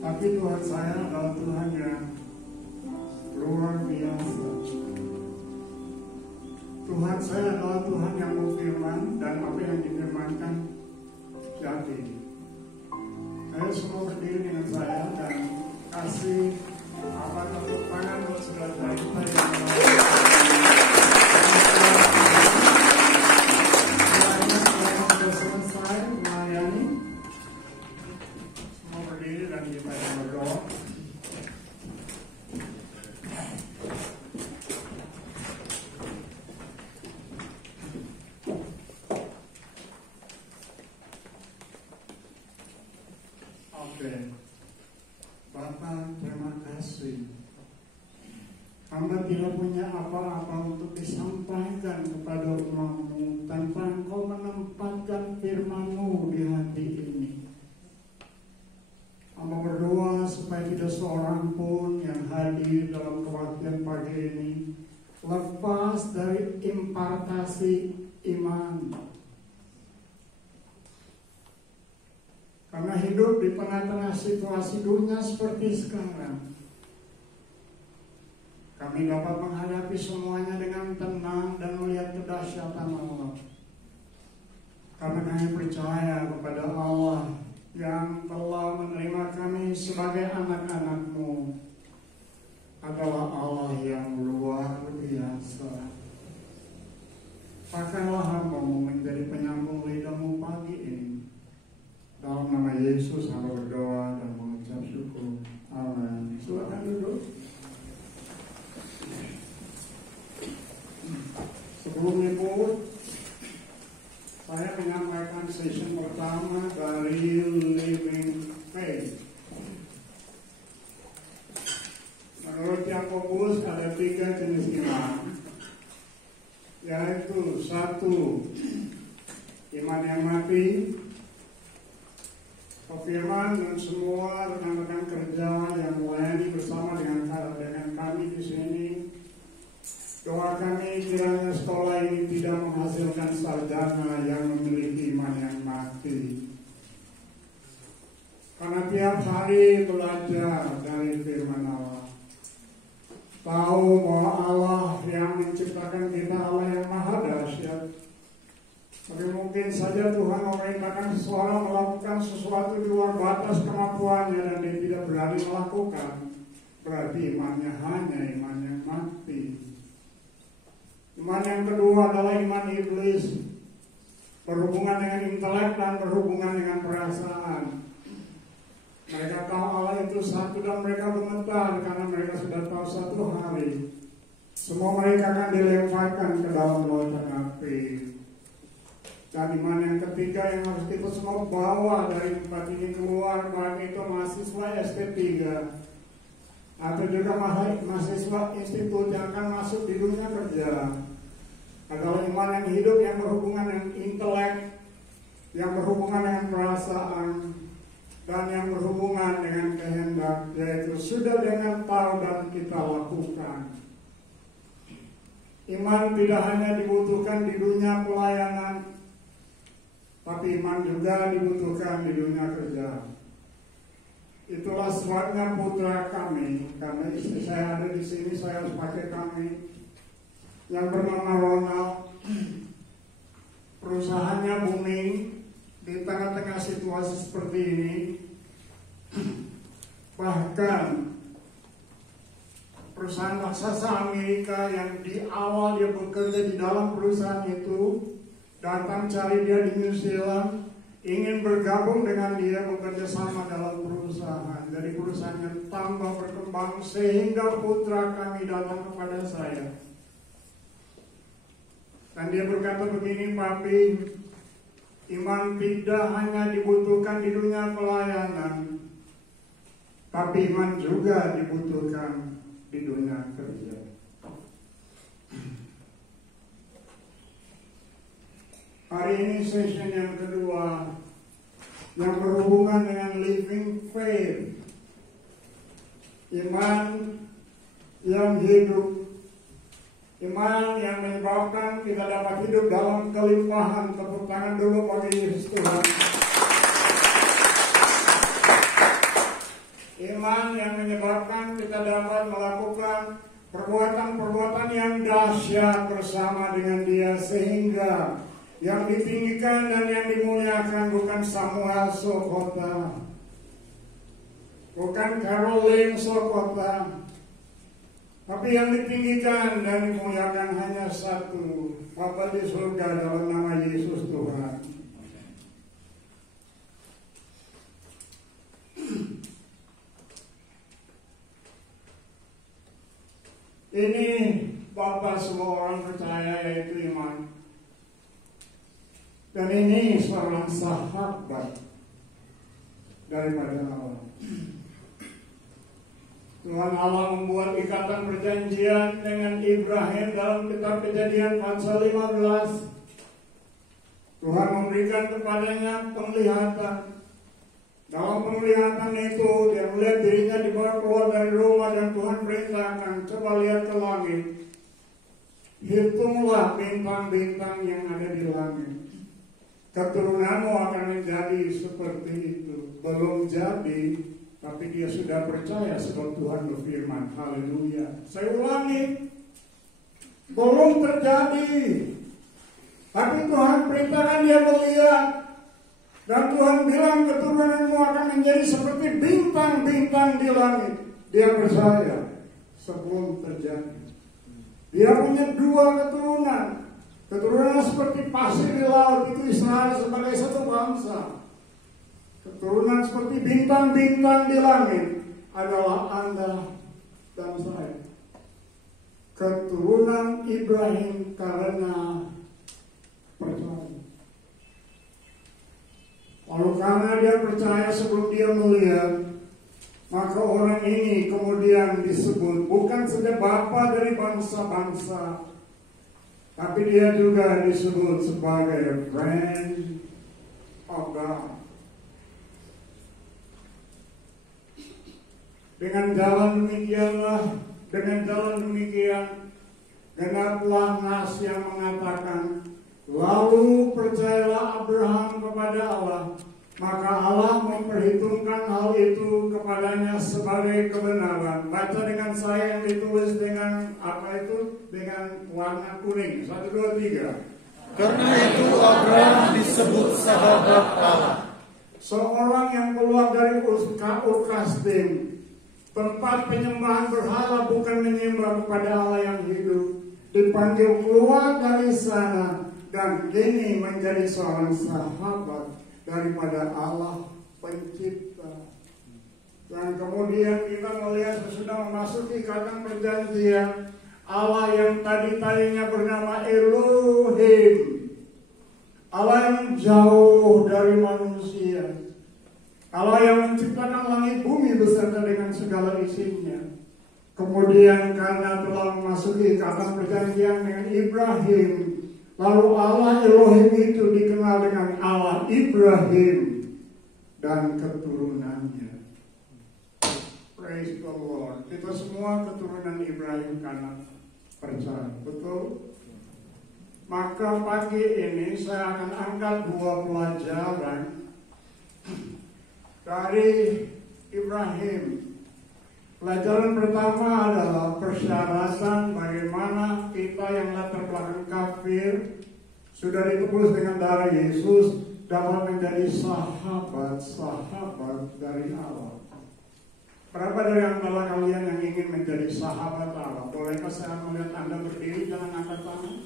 Tapi Tuhan saya adalah Tuhan yang luar biasa. Tuhan saya adalah Tuhan yang berfirman, dan apa yang difirmankan jadi. Ayo semua berdiri dengan saya dan kasih tepuk tangan buat saudara kita yang sudah selesai melayani. Semua berdiri dan kita berdoa. Bapak, terima kasih. Hamba tidak punya apa-apa untuk disampaikan kepada umat-Mu tanpa Engkau menempatkan firman-Mu di hati ini. Hamba berdoa supaya tidak seorang pun yang hadir dalam kebaktian pagi ini lepas dari impartasi iman. Karena hidup di tengah-tengah situasi dunia seperti sekarang, kami dapat menghadapi semuanya dengan tenang dan melihat kedahsyatan Allah. Karena kami percaya kepada Allah yang telah menerima kami sebagai anak-anak-Mu adalah Allah yang luar biasa. Pakailah hamba-Mu menjadi penyambung lidah-Mu pagi ini. Dalam nama Yesus hamba berdoa dan mengucap syukur. Amin. Silakan duduk. Sebelum itu, saya menyampaikan session pertama dari Living Faith. Menurut Yakobus ada 3 jenis iman, yaitu 1. Iman yang mati. Firman dan semua rekan-rekan kerja yang melayani bersama dengan kami di sini, doa kami kiranya sekolah ini tidak menghasilkan sarjana yang memiliki iman yang mati. Karena tiap hari belajar dari firman Allah, tahu bahwa Allah yang menciptakan kita Allah yang maha dahsyat. Tapi mungkin saja Tuhan memerintahkan seseorang melakukan sesuatu di luar batas kemampuannya dan dia tidak berani melakukan. Berarti imannya hanya iman yang mati. Iman yang kedua adalah iman iblis. Berhubungan dengan intelek dan berhubungan dengan perasaan. Mereka tahu Allah itu satu dan mereka gemetar karena mereka sudah tahu satu hari semua mereka akan dilemparkan ke dalam lautan api. Dan iman yang ketiga yang harus kita semua bawa dari tempat ini keluar, baik itu mahasiswa SP3 atau juga mahasiswa institut yang akan masuk di dunia kerja, adalah iman yang hidup yang berhubungan dengan intelek, yang berhubungan dengan perasaan, dan yang berhubungan dengan kehendak, yaitu sudah dengan tahu dan kita lakukan. Iman tidak hanya dibutuhkan di dunia pelayanan, tapi iman juga dibutuhkan di dunia kerja. Itulah sebabnya putra kami, karena istri saya ada di sini, saya harus pakai kami, yang bernama Ronald. Perusahaannya booming di tengah-tengah situasi seperti ini. Bahkan perusahaan raksasa Amerika yang di awal dia bekerja di dalam perusahaan itu datang cari dia di New Zealand, ingin bergabung dengan dia bekerja sama dalam perusahaan. Jadi perusahaannya tambah berkembang sehingga putra kami datang kepada saya. Dan dia berkata begini, Papi, iman tidak hanya dibutuhkan di dunia pelayanan, tapi iman juga dibutuhkan di dunia kerja. Hari ini session yang kedua yang berhubungan dengan living faith, iman yang hidup, iman yang menyebabkan kita dapat hidup dalam kelimpahan. Tepuk tangan dulu bagi Yesus Tuhan. iman yang menyebabkan kita dapat melakukan perbuatan-perbuatan yang dahsyat bersama dengan Dia, sehingga yang ditinggikan dan yang dimuliakan bukan Samuel Sokota, bukan Caroline Sokota, tapi yang ditinggikan dan dimuliakan hanya satu, Bapa di surga, dalam nama Yesus Tuhan. Ini Bapak semua orang percaya, yaitu iman. Dan ini seorang sahabat daripada Allah. Tuhan Allah membuat ikatan perjanjian dengan Ibrahim dalam kitab Kejadian pasal 15. Tuhan memberikan kepadanya penglihatan. Dalam penglihatan itu dia melihat dirinya dibawa keluar dari rumah, dan Tuhan perintahkan, coba lihat ke langit, hitunglah bintang-bintang yang ada di langit, keturunanmu akan menjadi seperti itu. Belum jadi, tapi dia sudah percaya sebab Tuhan berfirman. Haleluya. Saya ulangi, belum terjadi, tapi Tuhan perintahkan dia melihat. Dan Tuhan bilang keturunanmu akan menjadi seperti bintang-bintang di langit. Dia percaya sebelum terjadi. Dia punya 2 keturunan. Keturunan seperti pasir di laut, itu Israel sebagai satu bangsa. Keturunan seperti bintang-bintang di langit adalah Anda dan saya. Keturunan Ibrahim karena percaya. Lalu karena dia percaya sebelum dia melihat, maka orang ini kemudian disebut bukan saja bapa dari bangsa-bangsa, tapi dia juga disebut sebagai friend of God. Dengan jalan demikian, genaplah nas yang mengatakan, lalu percayalah Abraham kepada Allah, maka Allah memperhitungkan hal itu kepadanya sebagai kebenaran. Baca dengan saya yang ditulis dengan apa itu? Dengan warna kuning. 1, 2, 3. Karena itu Abraham disebut sahabat Allah. Seorang yang keluar dari Ur Kasdim, tempat penyembahan berhala, bukan menyembah kepada Allah yang hidup, dipanggil keluar dari sana, dan kini menjadi seorang sahabat daripada Allah pencipta. Dan kemudian kita melihat sesudah memasuki ikatan perjanjian, Allah yang tadinya bernama Elohim, Allah yang jauh dari manusia, Allah yang menciptakan langit bumi beserta dengan segala isinya. Kemudian karena telah memasuki ikatan perjanjian dengan Ibrahim, lalu Allah Elohim itu dikenal dengan Allah Ibrahim dan keturunannya. Praise the Lord. Kita semua keturunan Ibrahim karena percaya. Betul? Maka pagi ini saya akan angkat 2 pelajaran dari Ibrahim. Pelajaran pertama adalah persyaratan bagaimana kita yang latar belakang kafir sudah ditebus dengan darah Yesus dapat menjadi sahabat-sahabat dari Allah. Berapa dari antara kalian yang ingin menjadi sahabat Allah? Bolehkah saya melihat Anda berdiri, jangan angkat tangan?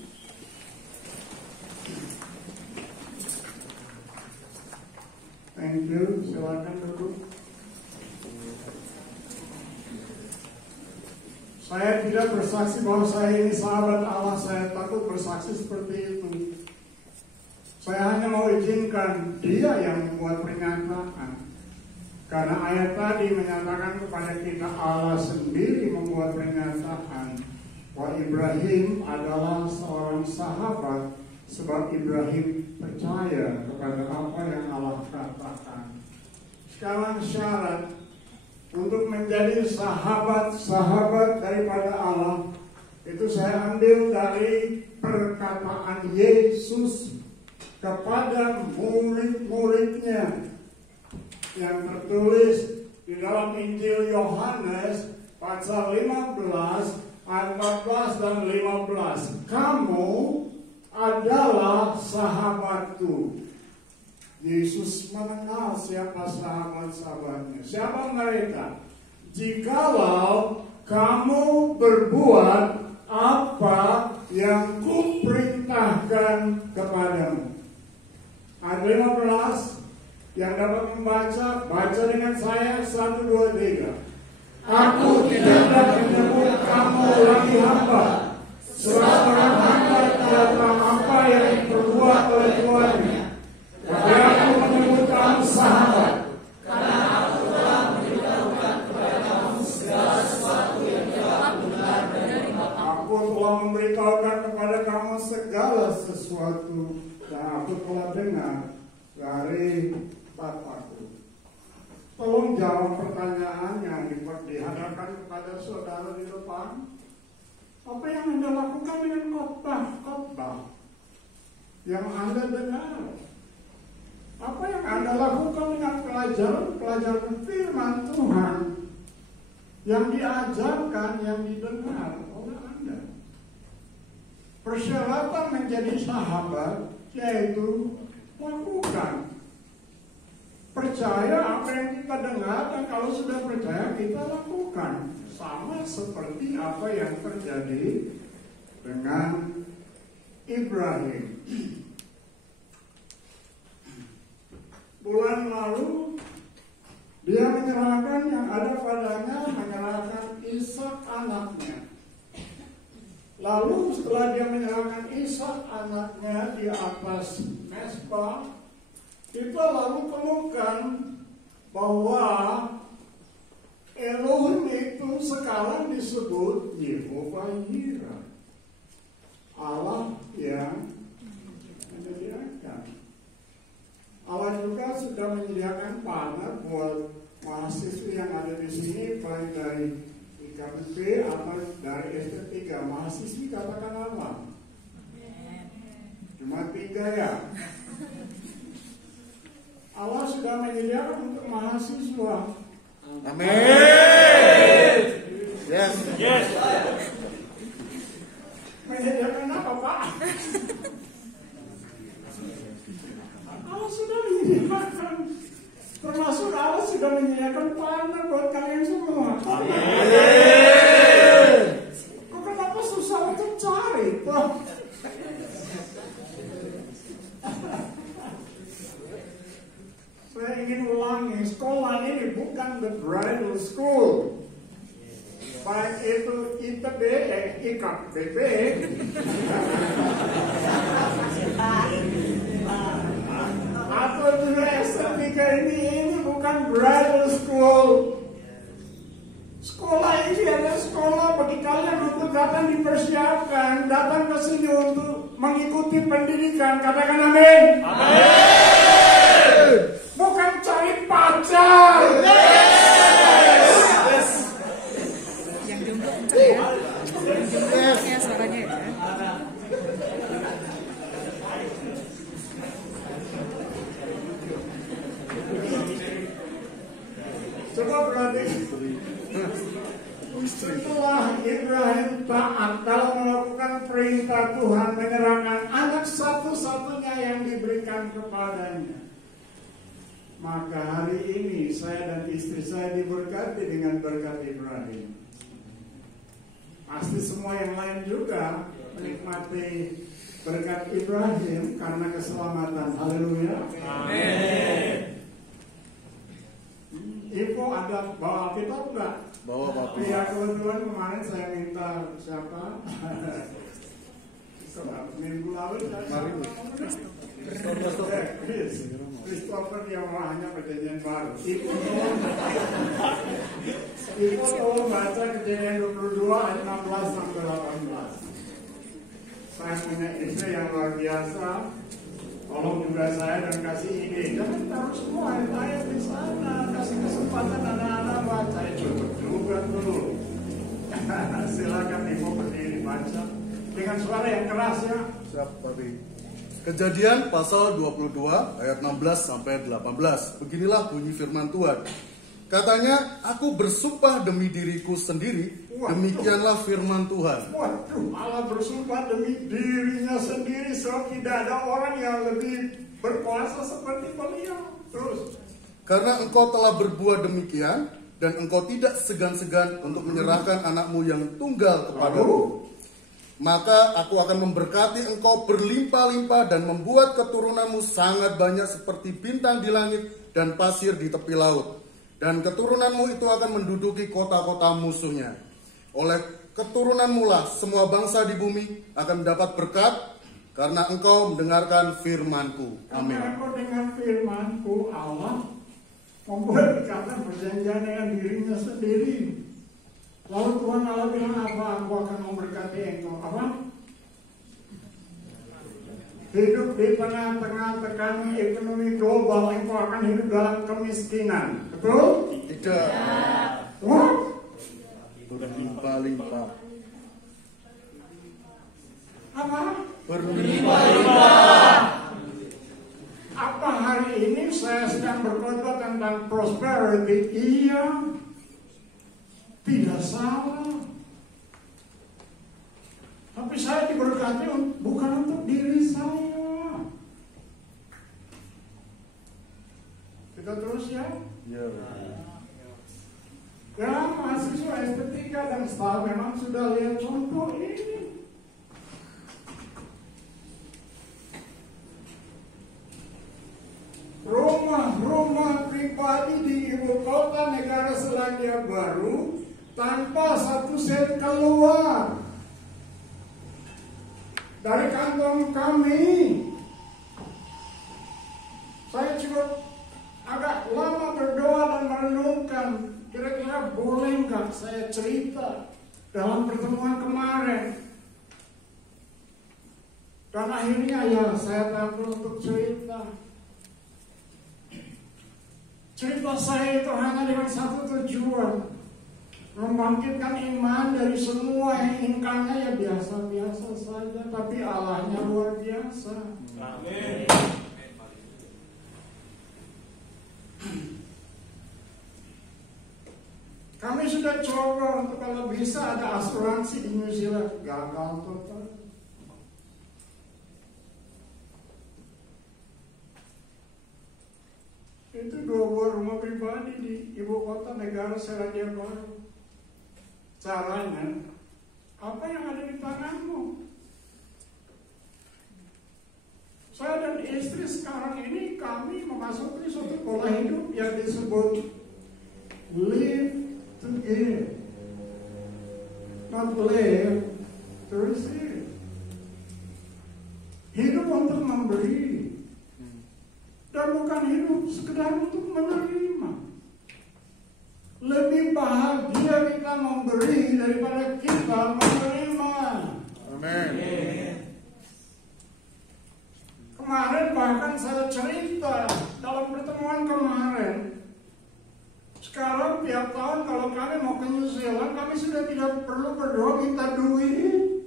Thank you, silakan duduk. Saya tidak bersaksi bahwa saya ini sahabat Allah, saya takut bersaksi seperti itu. Saya hanya mau izinkan dia yang membuat pernyataan. Karena ayat tadi menyatakan kepada kita Allah sendiri membuat pernyataan bahwa Ibrahim adalah seorang sahabat, sebab Ibrahim percaya kepada apa yang Allah katakan. Sekarang syarat untuk menjadi sahabat-sahabat daripada Allah itu saya ambil dari perkataan Yesus kepada murid-muridnya yang tertulis Di dalam Injil Yohanes pasal 15 ayat 14 dan 15. Kamu adalah sahabatku. Yesus mengenal siapa sahabat-sahabatnya. Siapa mereka? Jikalau kamu berbuat apa yang kuperintahkan kepadamu. Ayat 15 yang dapat membaca, baca dengan saya 1, 2, 3. Aku tidak dapat menyebut kamu lagi hamba, sebab orang hamba tidak tahu apa yang diperbuat oleh tuannya. Tapi aku menyebut kamu sahabat, karena aku telah memberitahukan kepada kamu segala sesuatu yang telah benar dari Bapa. Aku telah memberitahukan kepada kamu segala sesuatu yang aku telah dengar dari Bapakku. Tolong jawab pertanyaan yang dihadapkan kepada saudara di depan. Apa yang Anda lakukan dengan khotbah yang Anda dengar? Apa yang Anda lakukan dengan pelajaran firman Tuhan yang diajarkan, yang didengar oleh Anda? Persyaratan menjadi sahabat yaitu lakukan. Percaya apa yang kita dengar, dan kalau sudah percaya kita lakukan. Sama seperti apa yang terjadi dengan Ibrahim. Bulan lalu dia menyerahkan yang ada padanya, menyerahkan Ishak anaknya. Lalu setelah dia menyerahkan Ishak anaknya di atas mezbah, kita lalu temukan bahwa Elohim itu sekarang disebut Yehovah Yireh, Allah yang menyediakan. Allah juga sudah menyediakan partner buat mahasiswa yang ada di sini, baik dari IKP atau dari SD3. Mahasiswi katakan apa? Cuma 3 ya. Allah sudah menyediakan untuk mahasiswa. Amin. Yes. Yes. Menyediakan apa, Pak? Allah sudah menyediakan. Termasuk Allah sudah menyediakan partner buat kalian semua. Amin. Kok kenapa susah untuk cari, Pak? Saya ingin ulangi, sekolah ini bukan the bridal school. Baik itu ITB, IKBP, atau juga S3 ini bukan bridal school. Sekolah ini adalah sekolah bagi kalian untuk datang dipersiapkan, datang ke sini untuk mengikuti pendidikan. Katakan amin. Amin. Bukan cari pacar. Yes. Yang jomblo kenceng ya. Yang jomblo kenceng ya suaranya ya. Coba berarti setelah Ibrahim taat dalam melakukan perintah Tuhan, menyerahkan anak satu-satunya yang diberikan kepadanya, maka hari ini saya dan istri saya diberkati dengan berkat Ibrahim. Pasti semua yang lain juga menikmati berkat Ibrahim karena keselamatan. Haleluya. Amin. Ibu ada bawa Alkitab enggak? Bawa Bapak. Ya kebetulan kemarin saya minta siapa? Minggu lalu Christopher yang wahnya perjanjian baru. Ibu tolong baca Kejadian 22 ayat 16 sampai 18. Saya punya istri yang luar biasa. Tolong juga saya dan kasih ide. Jangan taruh semua ayat di sana. Kasih kesempatan anak-anak baca. Cukup juga dulu. Silakan ibu berdiri baca dengan suara yang keras ya. Siap, Bapak. Kejadian pasal 22 ayat 16 sampai 18. Beginilah bunyi firman Tuhan. Katanya, aku bersumpah demi diriku sendiri, demikianlah firman Tuhan. Waduh, Allah bersumpah demi dirinya sendiri, sebab tidak ada orang yang lebih berkuasa seperti beliau. Terus, Karena engkau telah berbuat demikian, dan engkau tidak segan-segan untuk menyerahkan anakmu yang tunggal kepadaku, maka aku akan memberkati engkau berlimpah-limpah dan membuat keturunanmu sangat banyak seperti bintang di langit dan pasir di tepi laut. Dan keturunanmu itu akan menduduki kota-kota musuhnya. Oleh keturunanmu lah semua bangsa di bumi akan mendapat berkat, karena engkau mendengarkan firman-Ku. Amin. karena engkau dengar firman-Ku, Allah membuat ikatan perjanjian dengan dirinya sendiri. Lalu Tuhan Allah bilang apa? Aku akan memberkati engkau. Apa? Hidup di tengah-tengah tekanan ekonomi global, engkau akan hidup dalam kemiskinan. Betul? Tidak. What? Berlimpah-limpah. Apa? Berlimpah-limpah. Apa hari ini saya sedang berkhotbah tentang prosperity? Iya. Tidak salah. Tapi saya diberkati bukan untuk diri saya. Kita terus ya. Ya. Ya, mahasiswa S3 dan staf memang sudah lihat contoh ini. Rumah-rumah pribadi di ibu kota negara Selandia Baru tanpa satu sen keluar dari kantong kami. Saya cukup agak lama berdoa dan merenungkan, kira-kira boleh nggak saya cerita dalam pertemuan kemarin. Dan akhirnya ya saya takut untuk cerita. Cerita saya itu hanya dengan satu tujuan, membangkitkan iman dari semua yang inginkannya ya biasa-biasa saja, tapi Allahnya luar biasa. Amin. Kami sudah coba untuk kalau bisa ada asuransi di New Zealand, gagal total. Itu 2 buah rumah pribadi di ibu kota negara Selandia Baru. Caranya, apa yang ada di tanganmu? Saya dan istri sekarang ini kami memasuki suatu pola hidup yang disebut live to give, not live to receive. Hidup untuk memberi. Dan bukan hidup sekedar untuk menerima. Lebih bahagia kita memberi daripada kita menerima. Amin. Kemarin bahkan saya cerita dalam pertemuan kemarin. Sekarang tiap tahun kalau kami mau ke New Zealand, kami sudah tidak perlu berdoa minta duit.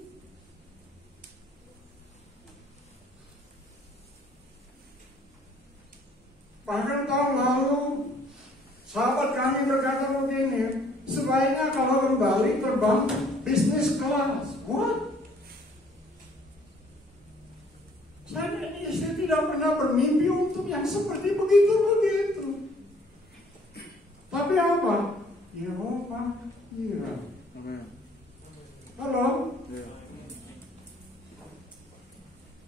Bahkan tahun lalu sahabat kami berkata begini, sebaiknya kalau kembali terbang bisnis kelas. What? Saya dan istri tidak pernah bermimpi untuk yang seperti begitu. Tapi apa? Yehova Jireh. Amin. Halo?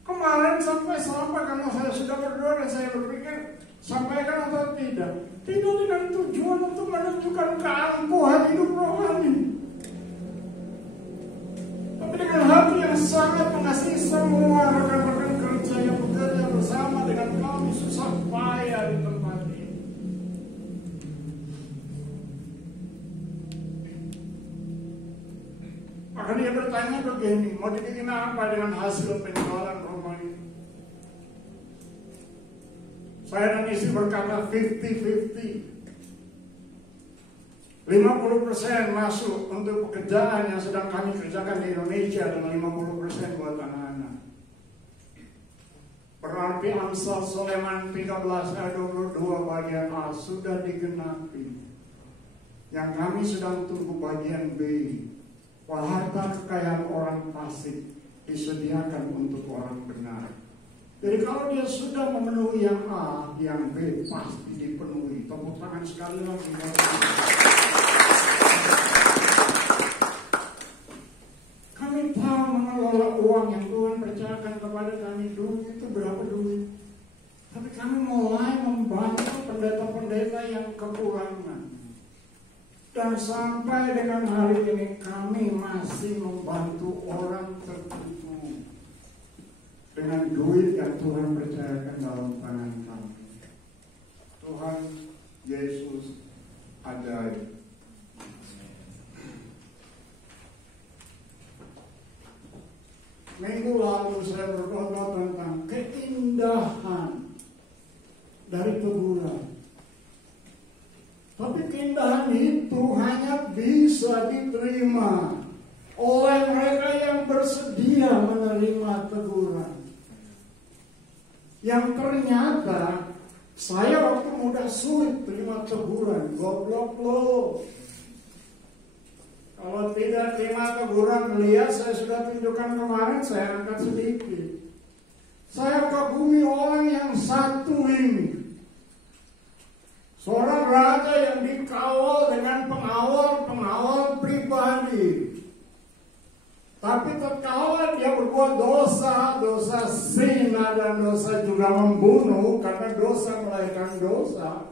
Kemarin sampai karena saya sudah berdoa dan saya berpikir sampaikan atau tidak? Tidak dengan tujuan untuk menunjukkan keangkuhan hidup rohani, tapi dengan hati yang sangat mengasihi semua rekan-rekan kerja yang bekerja bersama dengan kami susah payah di tempat ini. Maka dia bertanya begini, mau dibikin apa dengan hasil penjualan rumah ini? Saya dan istri berkata 50-50. 50% masuk untuk pekerjaan yang sedang kami kerjakan di Indonesia dan 50% buat anak-anak. Berarti Amsal Sulaiman 13 ayat 22 bagian A sudah digenapi. Yang kami sedang tunggu bagian B. Harta kekayaan orang fasik disediakan untuk orang benar. Jadi kalau dia sudah memenuhi yang A, yang B pasti dipenuhi. Tepuk tangan sekali lagi. Kami tahu mengelola uang yang Tuhan percayakan kepada kami. Duit itu berapa duit? Tapi kami mulai membantu pendeta-pendeta yang kekurangan. Dan sampai dengan hari ini kami masih membantu orang tertipu dengan duit yang Tuhan percayakan dalam tangan kami. Tuhan Yesus ajaib. Minggu lalu saya berkhotbah tentang keindahan dari teguran. Tapi keindahan itu hanya bisa diterima oleh mereka yang bersedia menerima teguran. Yang ternyata saya waktu muda sulit terima teguran. Goblok lo. Kalau tidak terima teguran, lihat saya sudah tunjukkan kemarin, saya angkat sedikit. Saya kagumi orang yang satu ini. Seorang raja yang dikawal dengan pengawal pribadi. Tapi tatkala dia berbuat dosa zina dan dosa juga membunuh, karena dosa melahirkan dosa.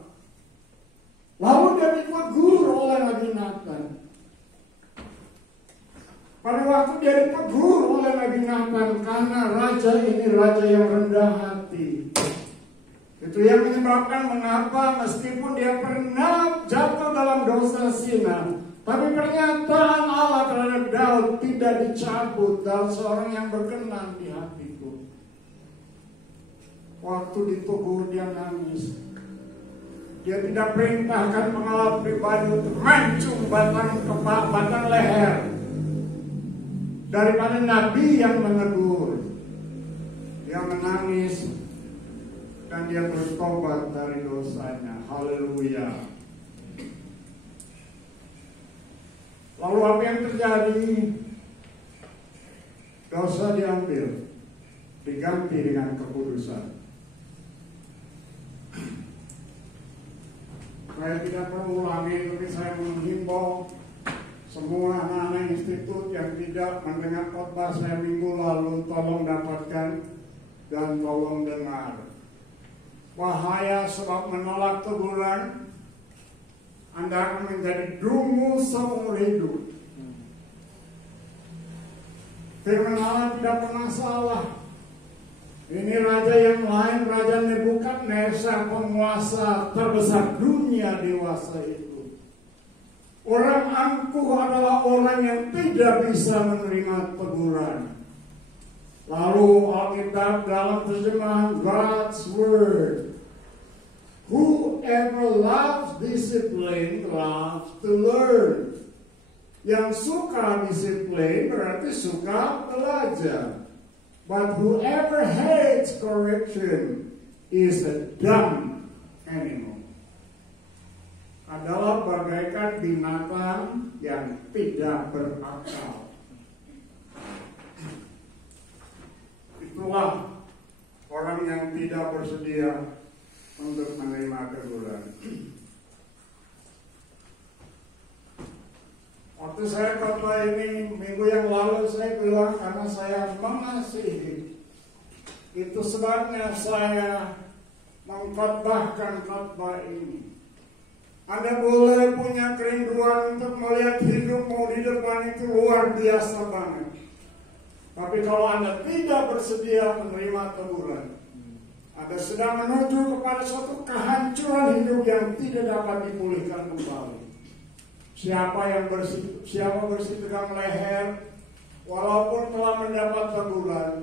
Lalu dia ditegur oleh Nabi Nathan. Pada waktu dia ditegur oleh Nabi Nathan, karena raja ini raja yang rendah hati. Itu yang menyebabkan mengapa meskipun dia pernah jatuh dalam dosa zina, tapi pernyataan Allah terhadap Daud tidak dicabut. Daud seorang yang berkenan di hatiku. Waktu ditegur dia nangis. Dia tidak perintahkan pengawal pribadi untuk mancung batang leher daripada nabi yang menegur. Dia menangis dan dia bertobat dari dosanya. Haleluya. Lalu apa yang terjadi? Dosa diambil, diganti dengan kekudusan. Saya tidak perlu ulangi, tapi saya menghimbau semua anak-anak institut yang tidak mendengar khotbah saya minggu lalu, tolong dapatkan dan tolong dengar. Bahaya sebab menolak teguran, Anda akan menjadi dungu seumur hidup. Firman Allah tidak pernah salah. Ini raja yang lain, Raja Nebukadnezar, penguasa terbesar dunia dewasa itu. Orang angkuh adalah orang yang tidak bisa menerima teguran. Lalu Alkitab dalam terjemahan God's Word, whoever loves discipline loves to learn. Yang suka disiplin berarti suka belajar. But whoever hates correction is a dumb animal. Adalah bagaikan binatang yang tidak berakal. Itulah orang yang tidak bersedia untuk menerima teguran. Waktu saya khotbah ini minggu yang lalu saya bilang karena saya mengasihi. Itu sebabnya saya mengkhotbahkan khotbah ini. Anda boleh punya kerinduan untuk melihat hidupmu di depan itu luar biasa banget. Tapi kalau Anda tidak bersedia menerima teguran, Anda sedang menuju kepada suatu kehancuran hidup yang tidak dapat dipulihkan kembali. Siapa bersitegang leher, walaupun telah mendapat teguran,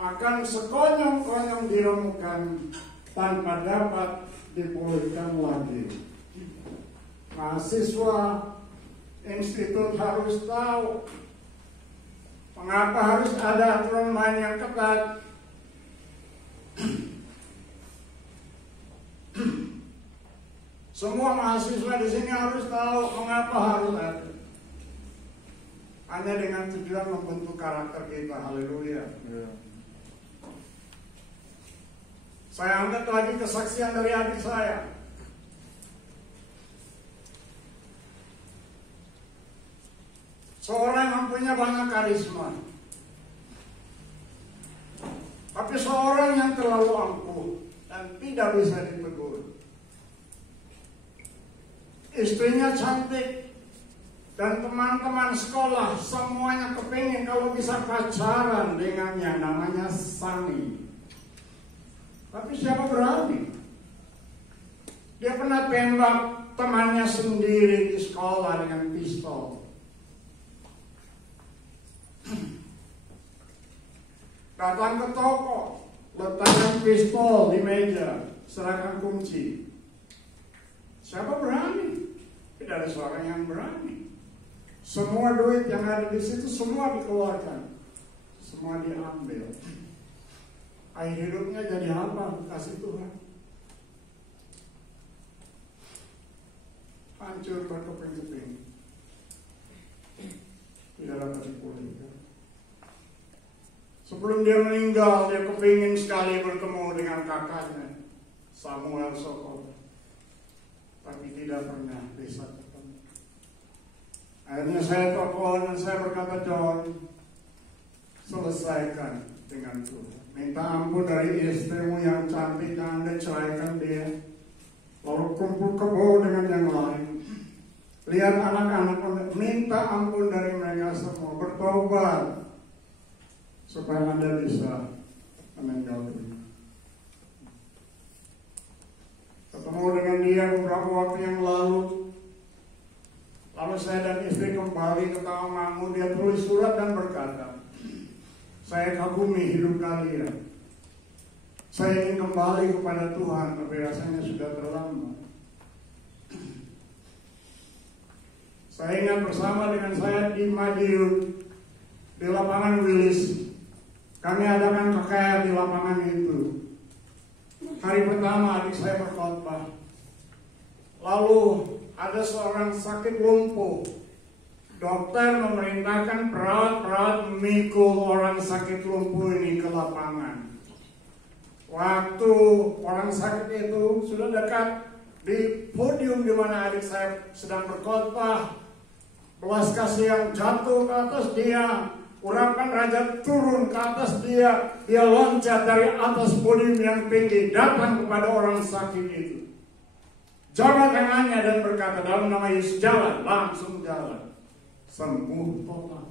akan sekonyong-konyong diremukan tanpa dapat dipulihkan lagi. Mahasiswa institut harus tahu mengapa harus ada aturan main yang ketat. Semua mahasiswa di sini harus tahu mengapa harus ada. Hanya dengan tujuan membentuk karakter kita. Haleluya. Saya angkat lagi kesaksian dari adik saya. Seorang yang punya banyak karisma, tapi seorang yang terlalu ampuh dan tidak bisa ditegur. Istrinya cantik dan teman-teman sekolah semuanya kepingin kalau bisa pacaran dengannya, namanya Sani. Tapi siapa berani? Dia pernah tembak temannya sendiri di sekolah dengan pistol. Datang ke toko, letakkan pistol di meja, serahkan kunci. Siapa berani? Tidak ada seorang yang berani. Semua duit yang ada di situ semua dikeluarkan, semua diambil. Akhir hidupnya jadi apa? Kasih Tuhan. Hancur berkeping-keping. Tidak dapat dipulihkan. Sebelum dia meninggal, dia kepingin sekali bertemu dengan kakaknya, Samuel Sokol. Tapi tidak pernah bisa ketemu. Akhirnya saya telepon dan saya berkata, John, selesaikan dengan Tuhan. Minta ampun dari istrimu yang cantik, yang Anda ceraikan dia. Lalu kumpul kebo dengan yang lain. Lihat anak-anak, minta ampun dari mereka semua, bertobat. Supaya Anda bisa meninggal dunia. Ketemu dengan dia beberapa waktu yang lalu. Lalu saya dan istri kembali ke Tawamangu. Dia tulis surat dan berkata, saya kagumi hidup kalian. Saya ingin kembali kepada Tuhan, tapi rasanya sudah terlambat. Saya ingat bersama dengan saya di Madiun, di lapangan Willis. Kami adakan KKR di lapangan itu. Hari pertama adik saya berkhotbah. Lalu ada seorang sakit lumpuh. Dokter memerintahkan perawat-perawat memikul orang sakit lumpuh ini ke lapangan. Waktu orang sakit itu sudah dekat di podium di mana adik saya sedang berkhotbah, belas kasih yang jatuh ke atas dia. Urapan raja turun ke atas dia. Dia loncat dari atas podium yang tinggi, datang kepada orang sakit itu. Jabat tangannya dan berkata, dalam nama Yesus jalan, langsung jalan. Sembuh total.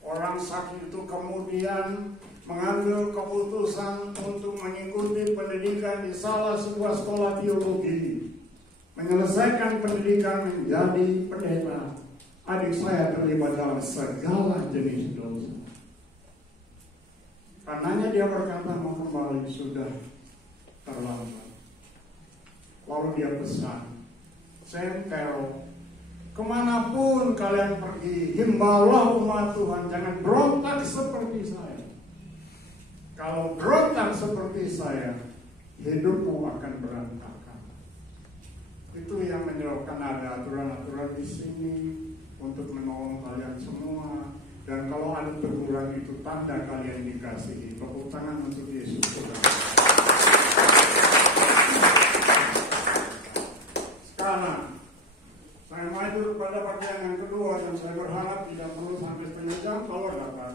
Orang sakit itu kemudian mengambil keputusan untuk mengikuti pendidikan di salah sebuah sekolah teologi. Menyelesaikan pendidikan menjadi pendeta. Adik saya terlibat dalam segala jenis dosa. Karenanya dia berkata mau kembali, sudah terlambat. Lalu dia pesan, Sentero, kemanapun kalian pergi, himbaulah umat Tuhan, jangan berontak seperti saya. Kalau berontak seperti saya, hidupmu akan berantakan. Itu yang menyebabkan ada aturan-aturan di sini untuk menolong kalian semua. Dan kalau ada teguran itu tanda kalian dikasihi. Tepuk tangan untuk Yesus. Sekarang saya maju kepada bagian yang kedua dan saya berharap tidak perlu sampai setengah jam kalau dapat.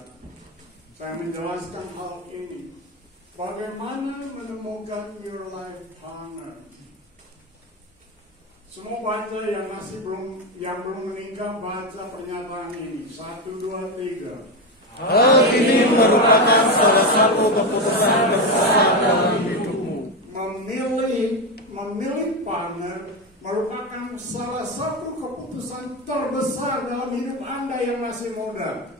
Saya menjelaskan hal ini. Bagaimana menemukan your life partner. Semua baca yang belum menikah, baca pernyataan ini. 1, 2, 3. Hal ini merupakan salah satu keputusan besar dalam hidupmu. Memilih partner merupakan salah satu keputusan terbesar dalam hidup Anda yang masih muda.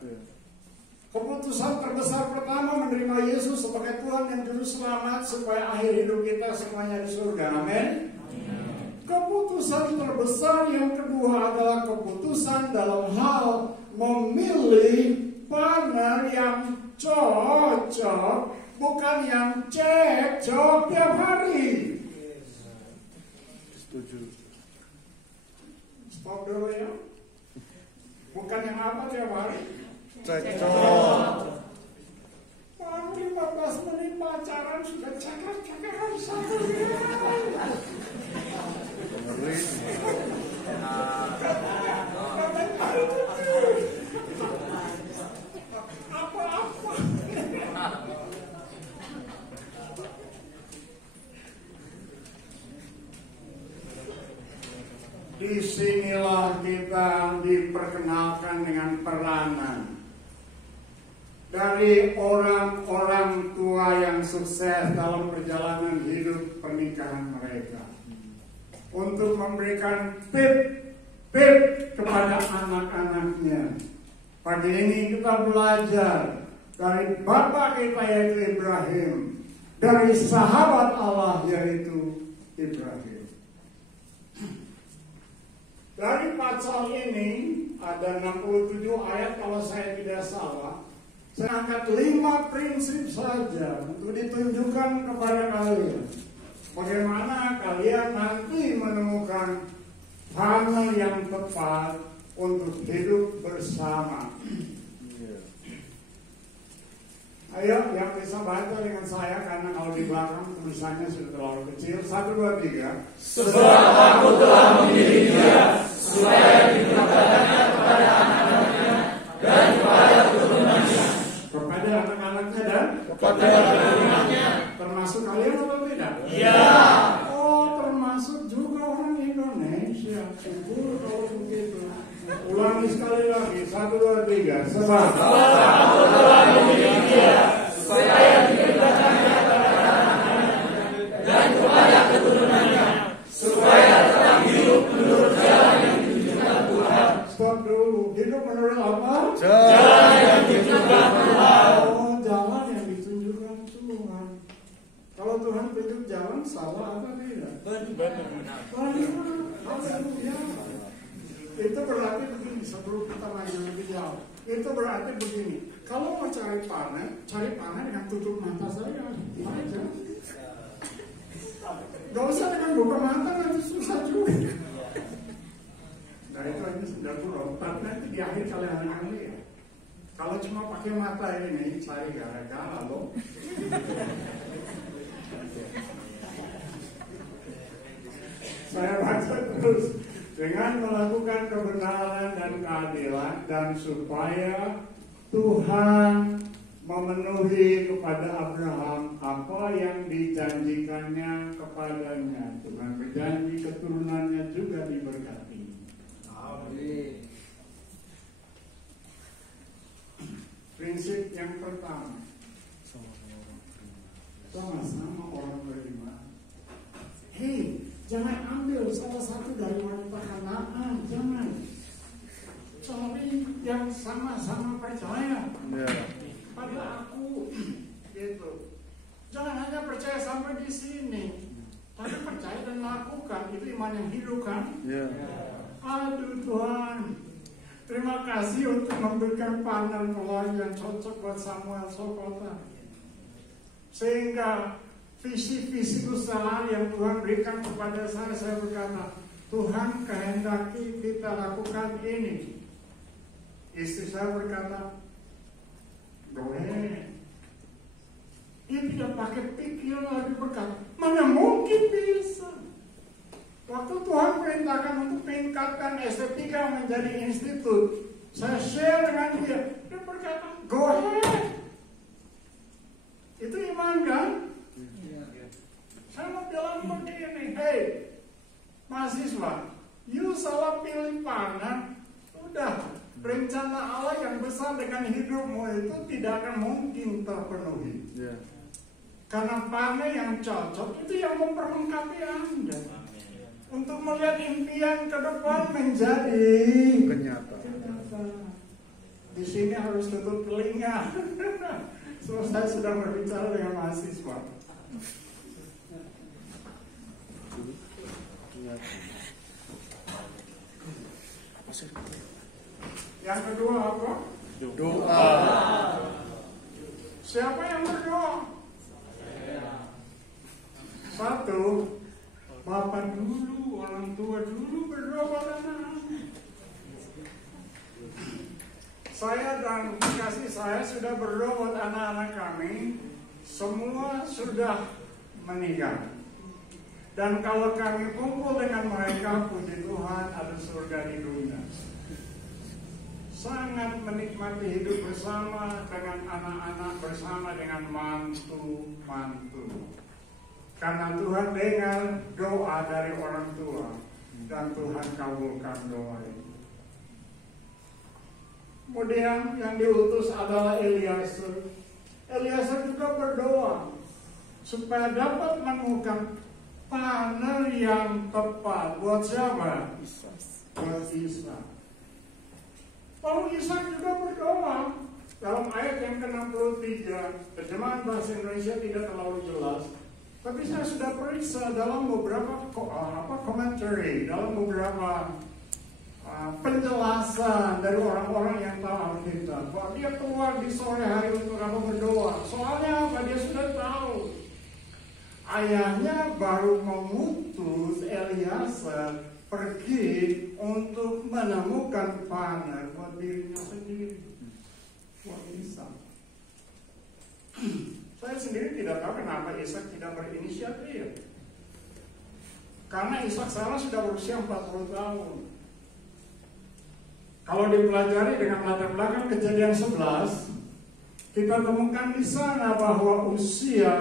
Keputusan terbesar pertama menerima Yesus sebagai Tuhan dan Juru Selamat supaya akhir hidup kita semuanya di surga. Amin. Keputusan terbesar yang kedua adalah keputusan dalam hal memilih partner yang cocok, bukan yang cekcok tiap hari. Setuju. Stop dulu ya. Bukan yang apa tiap hari. Cekcok. Baru 15 menit pacaran sudah cakar-cakaran satu. Ngeri. Apa-apa. Disinilah kita diperkenalkan dengan peranan dari orang-orang tua yang sukses dalam perjalanan hidup pernikahan mereka untuk memberikan tip kepada anak-anaknya. Pagi ini kita belajar dari bapak kita yaitu Ibrahim, dari sahabat Allah yaitu Ibrahim. Dari pasal ini ada 67 ayat kalau saya tidak salah. Saya angkat 5 prinsip saja untuk ditunjukkan kepada kalian. Bagaimana kalian nanti menemukan partner yang tepat untuk hidup bersama. Ayo yang bisa baca dengan saya karena kalau di belakang tulisannya sudah terlalu kecil. 1, 2, 3. Sebab aku telah memilih dia supaya diberkatinya kepada anak-anaknya dan kepada keturunannya. Kepada anak-anaknya dan Kepada keturunannya. termasuk kalian atau tidak? Ya. Oh, termasuk juga orang Indonesia. Syukur kalau begitu. Ulangi sekali lagi. 1, 2, 3. Sebab Aku telah memilih dia supaya diberkatinya kepada anak-anaknya dan kepada keturunannya, supaya tetap hidup menurut jalan yang ditunjukkan Tuhan. stop dulu. Hidup menurut apa? Jalan yang ditunjukkan Tuhan. Oh, jalan yang ditunjukkan Tuhan. Kalau Tuhan tunjuk jalan, salah apa tidak? Benar. Haleluya. Itu berarti begini, sebelum kita nanya lebih jauh. Itu berarti begini, kalau mau cari panah dengan tutup mata saya aja. Gak usah dengan buka mata, nanti susah juga. Nah itu ini sudah berontak, nanti di akhir kalian akan lihat. Kalau cuma pakai mata ini, cari gara-gara loh. Saya baca terus. Dengan melakukan kebenaran dan keadilan dan supaya Tuhan memenuhi kepada Abraham apa yang dijanjikannya kepadanya. Tuhan berjanji keturunannya juga diberkati. Amin. Prinsip yang pertama, sama-sama orang beriman. Hei, jangan ambil salah satu dari wanita Kanaan, jangan. Cari yang sama-sama percaya pada aku, gitu. Jangan hanya percaya sampai di sini, tapi percaya dan lakukan. Itu iman yang hidup kan? Aduh Tuhan, terima kasih untuk memberikan partner pelayan yang cocok buat Samuel Sokota, sehingga visi-visi usaha yang Tuhan berikan kepada saya berkata, Tuhan kehendaki kita lakukan ini. Istri saya berkata, go ahead. Dia tidak pakai pikiran lagi berkata, mana mungkin bisa. Waktu Tuhan perintahkan untuk meningkatkan S3 menjadi institut, saya share dengan dia. Dia berkata, go ahead. Itu iman kan? Saya mau bilang begini, hey, mahasiswa, you salah pilih partner, udah, rencana Allah yang besar dengan hidupmu itu tidak akan mungkin terpenuhi. Karena partner yang cocok itu yang memperlengkapi Anda. Untuk melihat impian ke depan menjadi kenyataan. Di sini harus tutup telinga. So, saya sedang berbicara dengan mahasiswa. Yang kedua apa? Doa. Siapa yang berdoa? Satu, Bapak dulu, orang tua dulu berdoa pada anak. Saya dan kasih saya sudah berdoa buat anak-anak kami, semua sudah menikah. Dan kalau kami kumpul dengan mereka, puji Tuhan ada surga di dunia. Sangat menikmati hidup bersama dengan anak-anak, bersama dengan mantu-mantu. Karena Tuhan dengar doa dari orang tua dan Tuhan kabulkan doa itu. Kemudian yang diutus adalah Eliezer. Eliezer juga berdoa supaya dapat menemukan partner yang tepat buat siapa? Buat Ishak. Lalu Ishak juga berdoa dalam ayat yang ke-63. Terjemahan bahasa Indonesia tidak terlalu jelas, tapi saya sudah periksa dalam beberapa commentary, dalam beberapa penjelasan dari orang-orang yang tahu Alkitab, bahwa dia keluar di sore hari untuk berdoa. Soalnya apa? Dia sudah tahu ayahnya baru mengutus Eliezer pergi untuk menemukan partner buat dirinya sendiri, buat Ishak. Saya sendiri tidak tahu kenapa Ishak tidak berinisiatif. Karena Ishak salah sudah berusia 40 tahun. Kalau dipelajari dengan latar belakang Kejadian 11, kita temukan di sana bahwa usia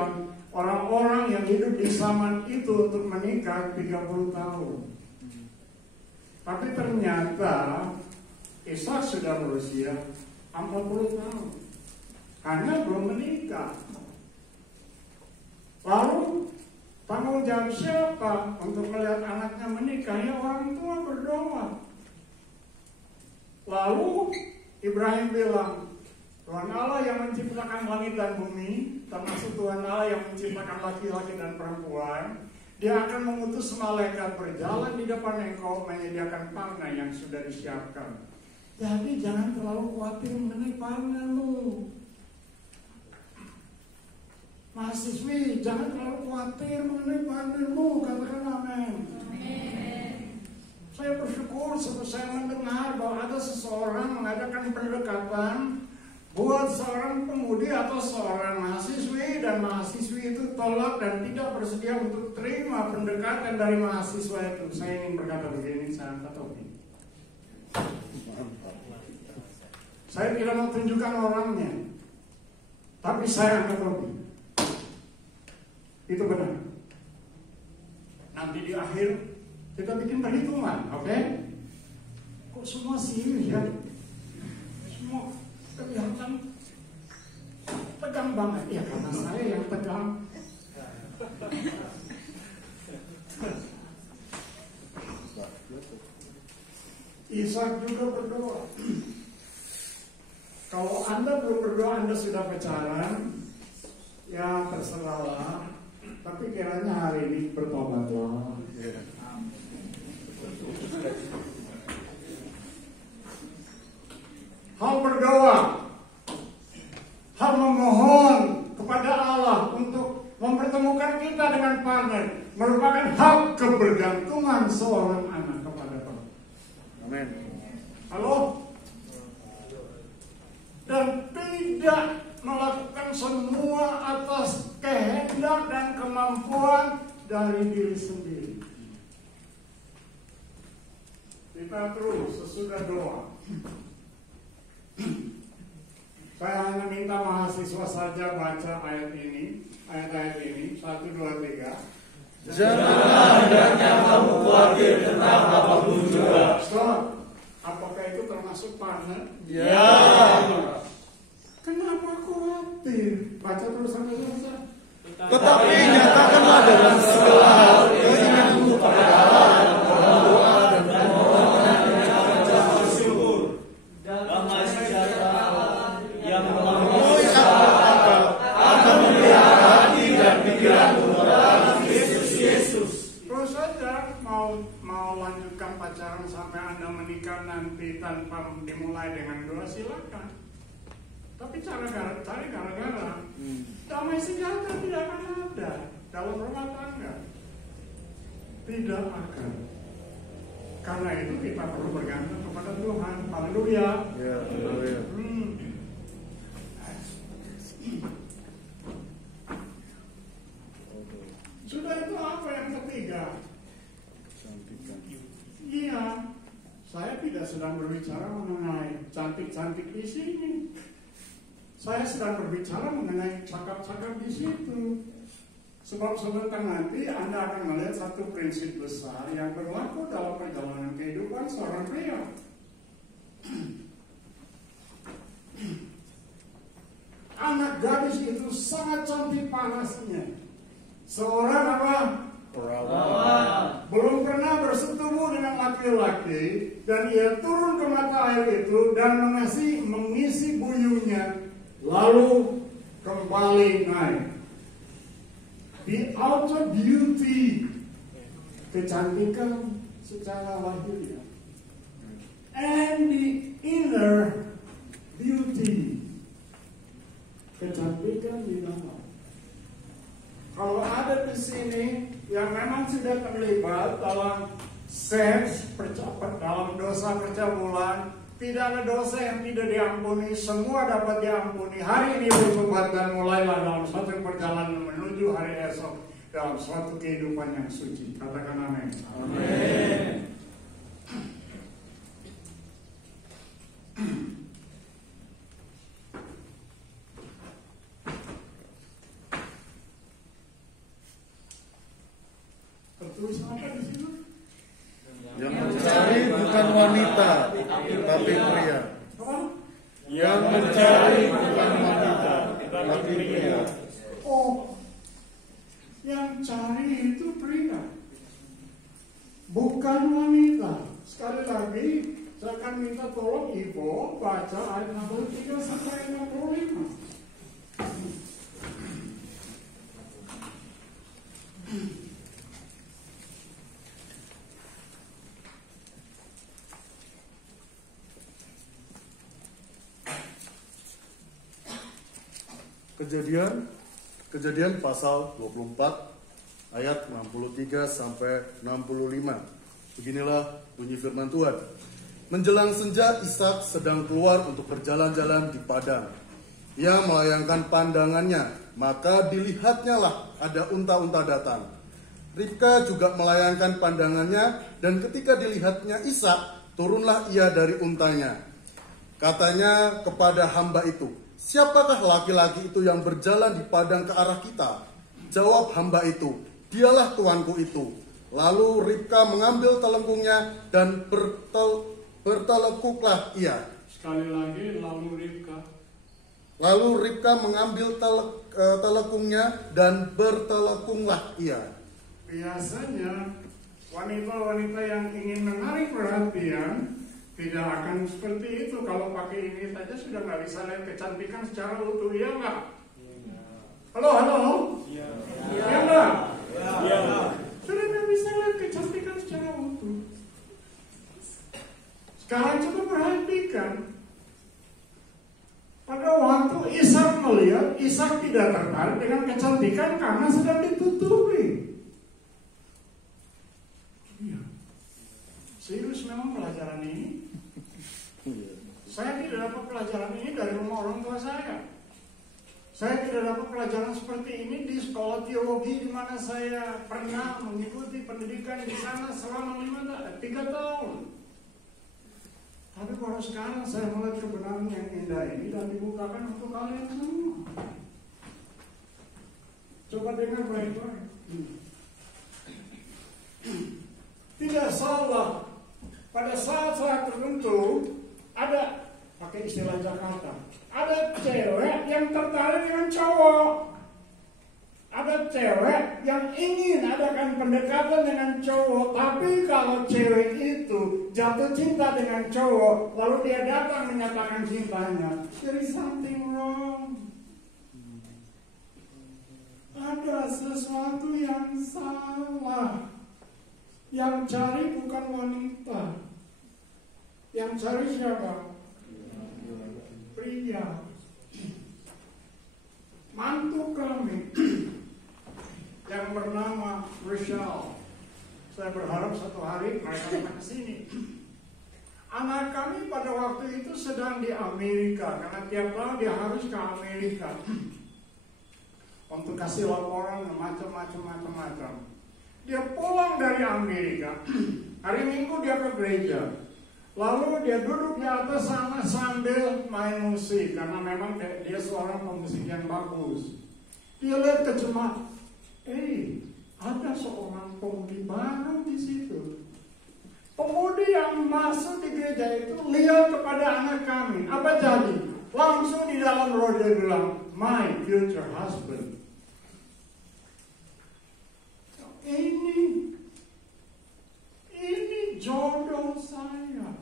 orang-orang yang hidup di zaman itu untuk menikah 30 tahun. Tapi ternyata Ishak sudah berusia 40 tahun. Hanya belum menikah. Lalu tanggung jawab siapa untuk melihat anaknya menikah? Ya orang tua berdoa. Lalu Ibrahim bilang, Tuhan Allah yang menciptakan langit dan bumi, termasuk Tuhan Allah yang menciptakan laki-laki dan perempuan, Dia akan mengutus malaikat berjalan di depan engkau menyediakan partner yang sudah disiapkan. Jadi jangan terlalu khawatir mengenai partnermu. Mahasiswi, jangan terlalu khawatir mengenai partnermu. Katakan amin. Saya bersyukur setelah saya mendengar bahwa ada seseorang mengadakan pendekatan buat seorang pemudi atau seorang mahasiswi, dan mahasiswi itu tolak dan tidak bersedia untuk terima pendekatan dari mahasiswa itu. Saya ingin berkata begini, saya angkat topi. Saya tidak mau tunjukkan orangnya, tapi saya angkat topi. Itu benar. Nanti di akhir kita bikin perhitungan, oke? Kok semua serius ya? Semua kelihatan tegang banget. Ya karena saya yang tegang. Ishak juga berdoa. Kalau Anda belum berdoa, Anda sudah pacaran, ya terserahlah. Tapi kiranya hari ini bertobatlah. Hal berdoa, hal memohon kepada Allah untuk mempertemukan kita dengan partner merupakan hak kebergantungan seorang anak kepada Tuhan. Amin. Halo? Dan tidak melakukan semua atas kehendak dan kemampuan dari diri sendiri. Kita terus sesudah doa. Saya hanya minta mahasiswa saja baca ayat ini, ayat-ayat ini, 1, 2, 3. Janganlah hendaknya kamu khawatir tentang apapun juga. Stop. Apakah itu termasuk partner? Ya. Kenapa khawatir? Baca terus sampai selesai. Tetapi nyatakanlah dalam segala hal keinginanmu pada Allah dalam doa dan permohonan dengan ucapan syukur. Damai sejahtera yang Memenuhi akal akan memelihara hati dan pikiranmu dalam Kristus Yesus. Terus saja mau lanjutkan pacaran sampai Anda menikah nanti tanpa dimulai dengan doa, silakan. Tapi cari gara-gara damai sejahtera tidak akan ada dalam rumah tangga. Tidak akan. Karena itu kita perlu bergantung kepada Tuhan. Haleluya. Ya, haleluya. Sudah itu apa yang ketiga? Iya, saya tidak sedang berbicara mengenai cantik-cantik di sini. Saya sedang berbicara mengenai cakap-cakap di situ. Sebab sebentar nanti Anda akan melihat satu prinsip besar yang berlaku dalam perjalanan kehidupan seorang pria. Anak gadis itu sangat cantik panasnya. Seorang apa? Belum pernah bersetubuh dengan laki-laki dan ia turun ke mata air itu dan mengisi buyunya, lalu kembali naik. The outer beauty, kecantikan secara lahiriah, and the inner beauty, kecantikan di dalam. Kalau ada di sini yang memang sudah terlibat dalam seks, dalam dosa percabulan, tidak ada dosa yang tidak diampuni, semua dapat diampuni. Hari ini bertobat dan mulailah dalam suatu perjalanan menuju hari esok dalam suatu kehidupan yang suci. Katakan amin. Amin. Tertulis apa di sini? Yang mencari bukan wanita, tapi pria. Yang mencari bukan wanita, tapi pria. Oh, yang cari itu pria, bukan wanita. Sekali lagi, saya akan minta tolong Ibu baca ayat 63 sampai 65. Kejadian pasal 24 ayat 63 sampai 65. Beginilah bunyi firman Tuhan. Menjelang senja, Ishak sedang keluar untuk berjalan-jalan di padang. Ia melayangkan pandangannya, maka dilihatnya lah ada unta-unta datang. Ribka juga melayangkan pandangannya, dan ketika dilihatnya Ishak, turunlah ia dari untanya. Katanya kepada hamba itu, "Siapakah laki-laki itu yang berjalan di padang ke arah kita?" Jawab hamba itu, "Dialah tuanku itu." Lalu Ribka mengambil telengkungnya dan bertelekuklah ia. Sekali lagi, Lalu Ribka mengambil telekungnya dan bertelekunglah ia. Biasanya wanita-wanita yang ingin menarik perhatian tidak akan seperti itu. Kalau pakai ini saja sudah nggak bisa lihat kecantikan secara utuh, ya nggak? Halo? Iya nggak? Sudah nggak bisa lihat kecantikan secara utuh. Sekarang coba perhatikan. Pada waktu Ishak melihat, Ishak tidak tertarik dengan kecantikan karena sedang ditutupi. Iya. Serius memang pelajaran ini. Saya tidak dapat pelajaran ini dari rumah orang tua saya. Saya tidak dapat pelajaran seperti ini di sekolah teologi di mana saya pernah mengikuti pendidikan di sana selama 3 tahun. Tapi baru sekarang saya melihat kebenaran yang indah ini dan dibukakan untuk kalian semua. Coba dengar baik-baik. Tidak salah. Pada saat-saat tertentu ada, pakai istilah Jakarta, ada cewek yang tertarik dengan cowok. Ada cewek yang ingin adakan pendekatan dengan cowok, tapi kalau cewek itu jatuh cinta dengan cowok, lalu dia datang menyatakan cintanya, there is something wrong. Ada sesuatu yang salah. Yang cari bukan wanita. Yang cari siapa? Pria. Mantu kami yang bernama Rochelle. Saya berharap suatu hari mereka datang ke sini. Anak kami pada waktu itu sedang di Amerika, karena tiap tahun dia harus ke Amerika untuk kasih laporan macam-macam. Dia pulang dari Amerika, hari Minggu dia ke gereja, lalu dia duduk di atas sana sambil main musik, karena memang dia seorang pemusik yang bagus. Dia lihat ke jemaat, ada seorang pemudi baru di situ. Pemudi yang masuk di gereja itu lihat kepada anak kami. Apa jadi? Langsung di dalam roh dia bilang, my future husband. Ini jodoh saya.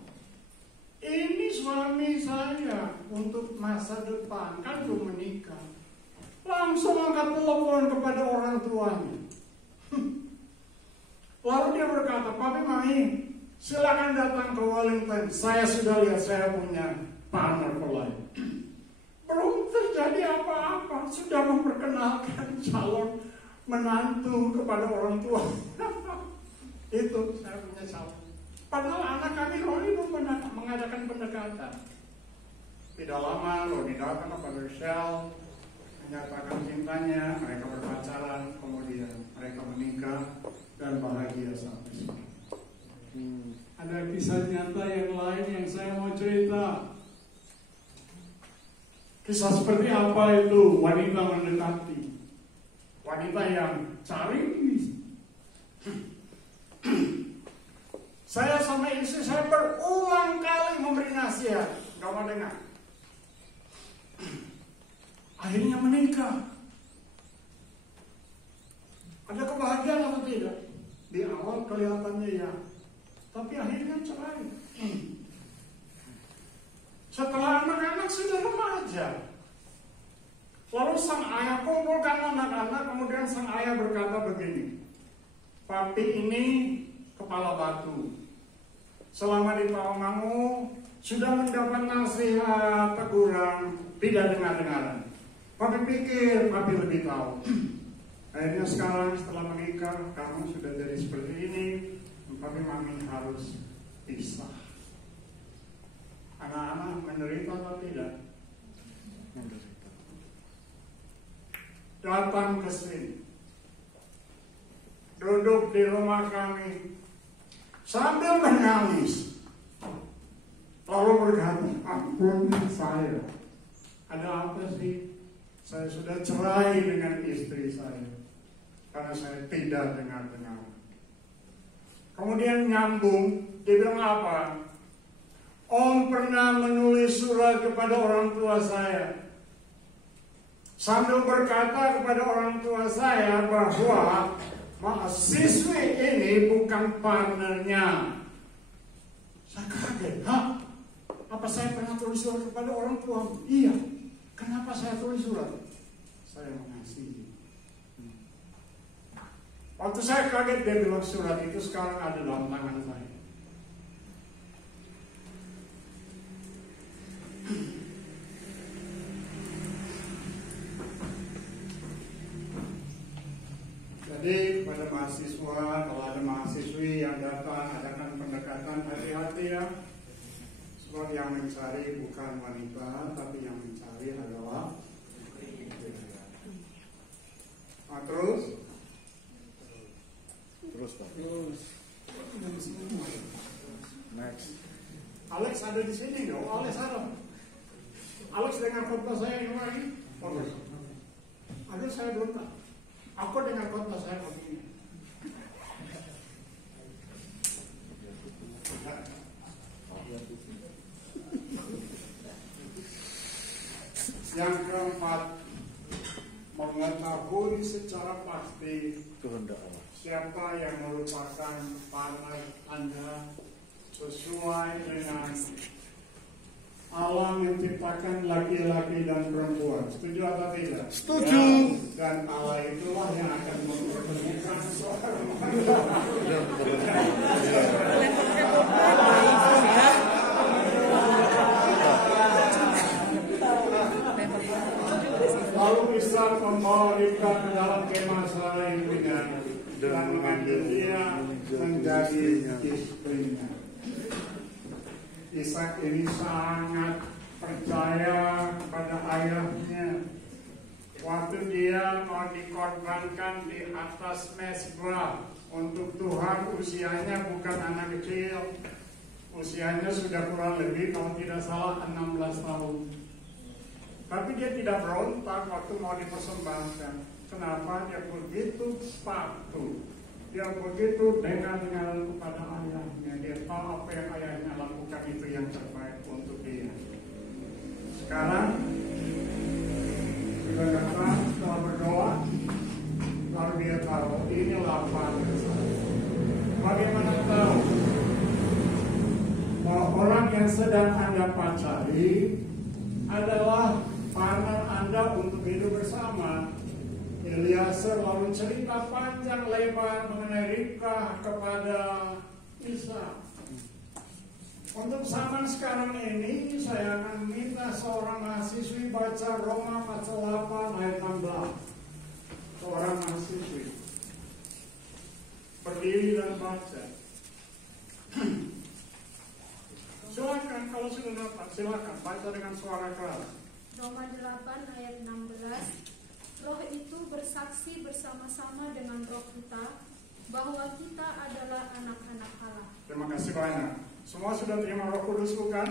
Ini suami saya untuk masa depan. Kan belum menikah. Langsung angkat telepon kepada orang tuanya. Lalu dia berkata, Papi Mami, silakan datang ke Wellington. Saya sudah lihat saya punya partner pelayan. Belum terjadi apa-apa, sudah memperkenalkan calon menantu kepada orang tua. Itu saya punya calon. Padahal anak kami Roni belum mengadakan pendekatan. Tidak lama Roni datang kepada Shell, menyatakan cintanya, mereka berpacaran, kemudian mereka menikah dan bahagia sampai sekarang. Ada kisah nyata yang lain yang saya mau cerita. Kisah seperti apa itu? Wanita mendekati, wanita yang cari. Saya sama istri saya berulang kali memberi nasihat, gak mau dengar. Akhirnya menikah. Ada kebahagiaan atau tidak? Di awal kelihatannya ya, tapi akhirnya cerai. Setelah anak-anak sudah remaja, lalu sang ayah kumpulkan anak-anak, kemudian sang ayah berkata begini, Papi ini kepala batu. Selama di Tawamangu sudah mendapat nasihat, teguran, tidak dengar-dengaran. Papi pikir Papi lebih tahu. Akhirnya sekarang setelah menikah, kamu sudah jadi seperti ini, Papi Mami harus pisah. Anak-anak menderita atau tidak? Menderita. Datang ke sini, duduk di rumah kami, sambil menangis, lalu berkata, ampun saya, ada apa sih? Saya sudah cerai dengan istri saya, karena saya tidak dengar-dengar. Kemudian nyambung, dia bilang apa? Om pernah menulis surat kepada orang tua saya, sambil berkata kepada orang tua saya bahwa mahasiswi ini bukan partnernya. Saya kaget, apa saya pernah tulis surat kepada orang tua? Iya. Kenapa saya tulis surat? Saya mengasihi. Waktu saya kaget dia bilang surat itu sekarang ada dalam tangan saya. Jadi pada mahasiswa, kalau ada mahasiswi yang datang adakan pendekatan, hati-hati ya. Sebab yang mencari bukan wanita, tapi yang mencari adalah terus Pak. Next. Alex ada di sini dong. Alex dengar khotbah saya ini lagi. Ada saya belum tahu. Aku dengar khotbah saya begini. Yang keempat, mengetahui secara pasti kehendak Allah. Siapa yang merupakan partner Anda sesuai dengan Allah menciptakan laki-laki dan perempuan. Setuju atau tidak? Setuju. Dan Allah itulah yang akan mempertemukan seorang lalu Ishak membawa Ribka ke dalam kemah Sarai dengan mengambil dia, istrinya. Ishak ini sangat percaya kepada ayahnya. Waktu dia mau dikorbankan di atas mezbah untuk Tuhan, usianya bukan anak kecil, usianya sudah kurang lebih kalau tidak salah 16 tahun. Tapi dia tidak berontak waktu mau dipersembahkan. Kenapa? Dia begitu patuh, dia begitu dengar-dengar kepada ayahnya. Dia tahu apa yang ayahnya lakukan itu yang terbaik untuk dia. Sekarang kita datang setelah berdoa, lalu dia tahu inilah partner saya. Bagaimana tahu bahwa orang yang sedang Anda pacari adalah partner Anda untuk hidup bersama? Eliezer lalu cerita panjang lebar mengenai Ribkah kepada Ishak. Untuk zaman sekarang ini, saya akan minta seorang mahasiswi baca Roma pasal 8 ayat 16. Seorang mahasiswi berdiri dan baca. Silakan, kalau sudah dapat, silakan baca dengan suara keras. Roma 8 ayat 16. Roh itu bersaksi bersama-sama dengan roh kita bahwa kita adalah anak-anak Allah. Terima kasih banyak. Semua sudah terima Roh Kudus bukan?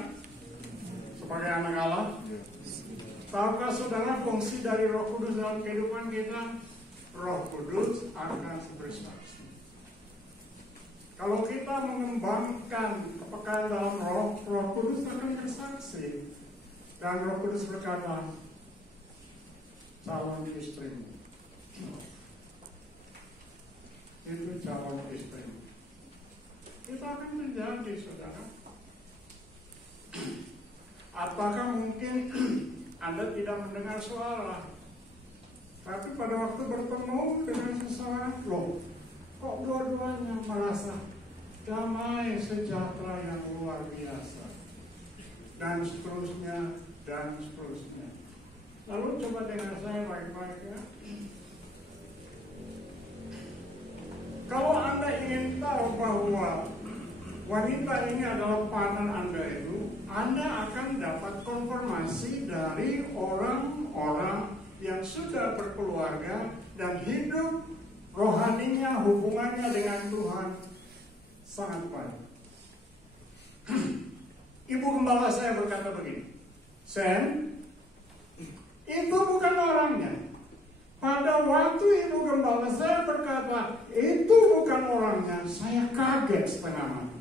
Sebagai anak Allah? Tahukah saudara fungsi dari Roh Kudus dalam kehidupan kita? Roh Kudus akan bersaksi. Kalau kita mengembangkan kepekaan dalam Roh, Roh Kudus akan bersaksi. Dan Roh Kudus berkata, calon istrimu. Itu calon istrimu. Itu akan menjadi, saudara. Apakah mungkin Anda tidak mendengar suara, tapi pada waktu bertemu dengan seseorang, loh, kok dua-duanya merasa damai sejahtera yang luar biasa, dan seterusnya, dan seterusnya. Lalu coba dengar saya baik-baik ya. Kalau Anda ingin tahu bahwa wanita ini adalah partner Anda itu, Anda akan dapat konfirmasi dari orang-orang yang sudah berkeluarga dan hidup rohaninya, hubungannya dengan Tuhan sangat baik. Ibu gembala saya berkata begini, Sam, itu bukan orangnya. Pada waktu ibu gembala saya berkata, itu bukan orangnya, saya kaget setengah mati.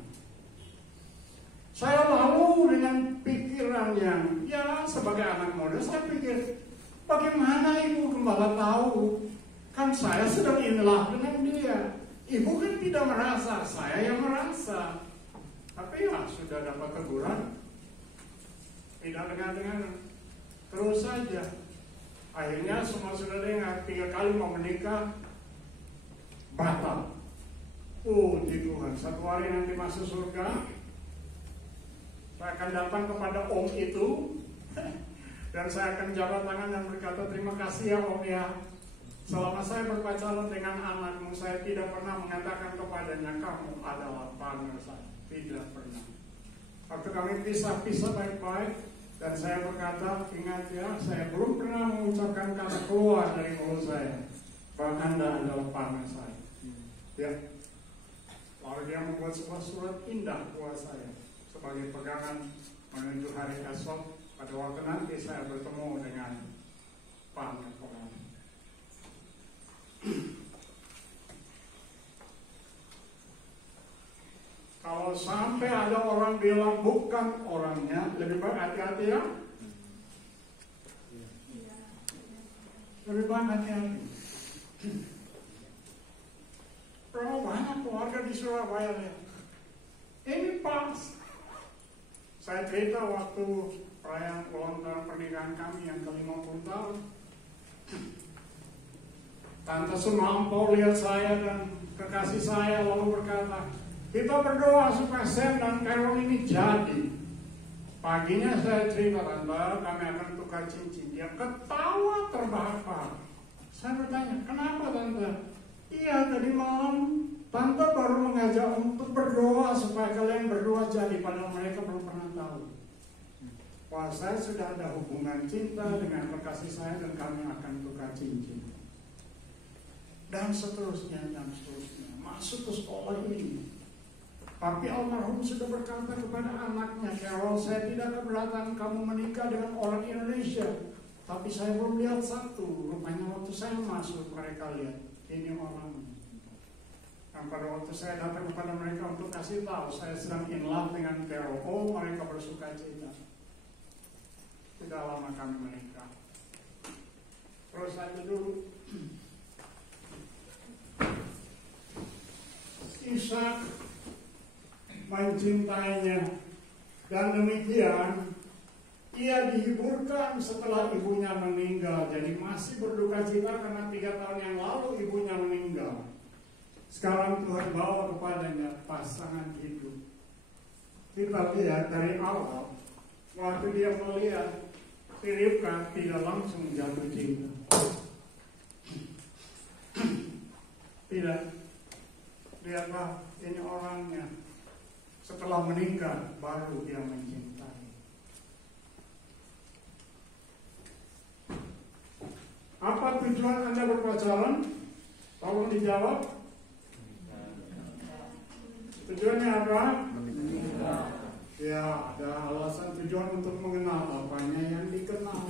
Saya lalu dengan pikiran yang, ya sebagai anak muda, saya pikir, bagaimana ibu gembala tahu? Kan saya sedang inilah dengan dia. Ibu kan tidak merasa, saya yang merasa. Tapi ya sudah dapat teguran, tidak dengar-dengar, terus saja. Akhirnya semua sudah dengar, 3 kali mau menikah, batal. Puji Tuhan, satu hari nanti masuk surga, saya akan datang kepada om itu, dan saya akan jabat tangan dan berkata, terima kasih ya om ya. Selama saya berpacaran dengan anakmu, saya tidak pernah mengatakan kepadanya, kamu adalah partner saya. Tidak pernah. Waktu kami pisah-pisah baik-baik, dan saya berkata, ingat ya, saya belum pernah mengucapkan kata keluar dari mulut saya bahwa Anda adalah partner saya. Ya. Lalu dia membuat sebuah surat indah buat saya sebagai pegangan menuju hari esok pada waktu nanti saya bertemu dengan partner saya. Kalau sampai ada orang bilang bukan orangnya, lebih baik hati-hati ya. Lebih baik hati-hati. Berapa banyak keluarga di Surabaya nih. Ini pas. Saya cerita waktu perayaan ulang tahun pernikahan kami yang ke-50 tahun. Tante Sumampau lihat saya dan kekasih saya lalu berkata, kita berdoa supaya Sam dan Carol ini jadi. Paginya saya cerita, Tante, kami akan tukar cincin. Dia ketawa terbahak-bahak. Saya bertanya, kenapa Tante? Iya, tadi malam Tante baru mengajak untuk berdoa supaya kalian berdua jadi, padahal mereka belum pernah tahu. Wah, saya sudah ada hubungan cinta dengan kekasih saya dan kami akan tukar cincin. Dan seterusnya, masuk ke sekolah ini. Tapi almarhum sudah berkata kepada anaknya, Carol, saya tidak keberatan kamu menikah dengan orang Indonesia. Tapi saya belum lihat satu. Rupanya waktu saya masuk, mereka lihat, ini orang. Dan pada waktu saya datang kepada mereka untuk kasih tahu, saya sedang in love dengan Carol. Oh, mereka bersuka cita. Tidak lama kami menikah. Terus saja dulu. Ishak mencintainya, dan demikian ia dihiburkan setelah ibunya meninggal. Jadi masih berduka cita karena 3 tahun yang lalu ibunya meninggal. Sekarang Tuhan bawa kepadanya pasangan hidup. Kita lihat dari awal, waktu dia melihat Ribka tidak langsung jatuh cinta. Tidak. Lihatlah, ini orangnya. Setelah meninggal, baru dia mencintai. Apa tujuan Anda berpacaran? Tolong dijawab. Tujuannya apa? Ya, ada alasan tujuan untuk mengenal, apanya yang dikenal.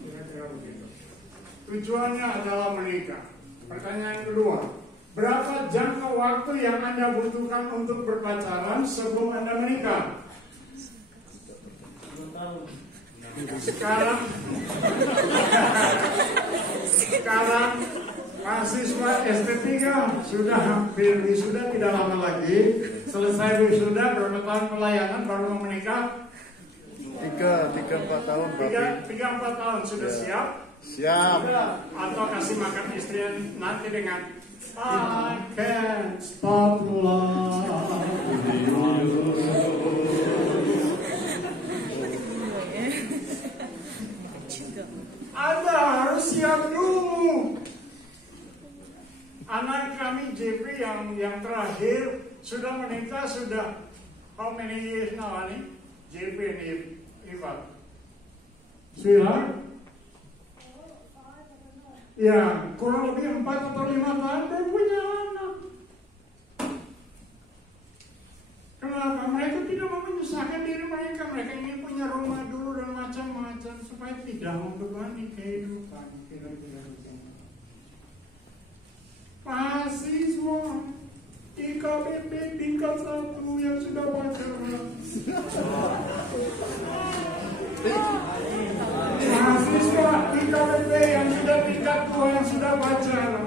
Kira-kira begitu. Tujuannya adalah menikah. Pertanyaan kedua, berapa jangka waktu yang Anda butuhkan untuk berpacaran sebelum Anda menikah? Sekarang mahasiswa SD3 sudah hampir wisuda, tidak lama lagi. Selesai wisuda, berapa tahun pelayanan baru mau menikah? 3-4 tahun. 3-4 tahun sudah siap? Siap. Atau kasih makan istri nanti dengan I can't stop love. Anda harus siap dulu. Anak kami JP yang terakhir sudah menikah sudah how many years now, Ani? JP and Ivan. Sweetheart? Ya, kurang lebih 4 atau 5 tahun baru punya anak. Kenapa? Mereka tidak mau menyusahkan diri mereka. Mereka ingin punya rumah dulu dan macam-macam supaya tidak membebani kehidupan. Kira-kira begitu. Mahasiswa IKBP tingkat 1 yang sudah pacaran. Mahasiswa IKBP yang sudah tingkat 2 yang sudah pacaran.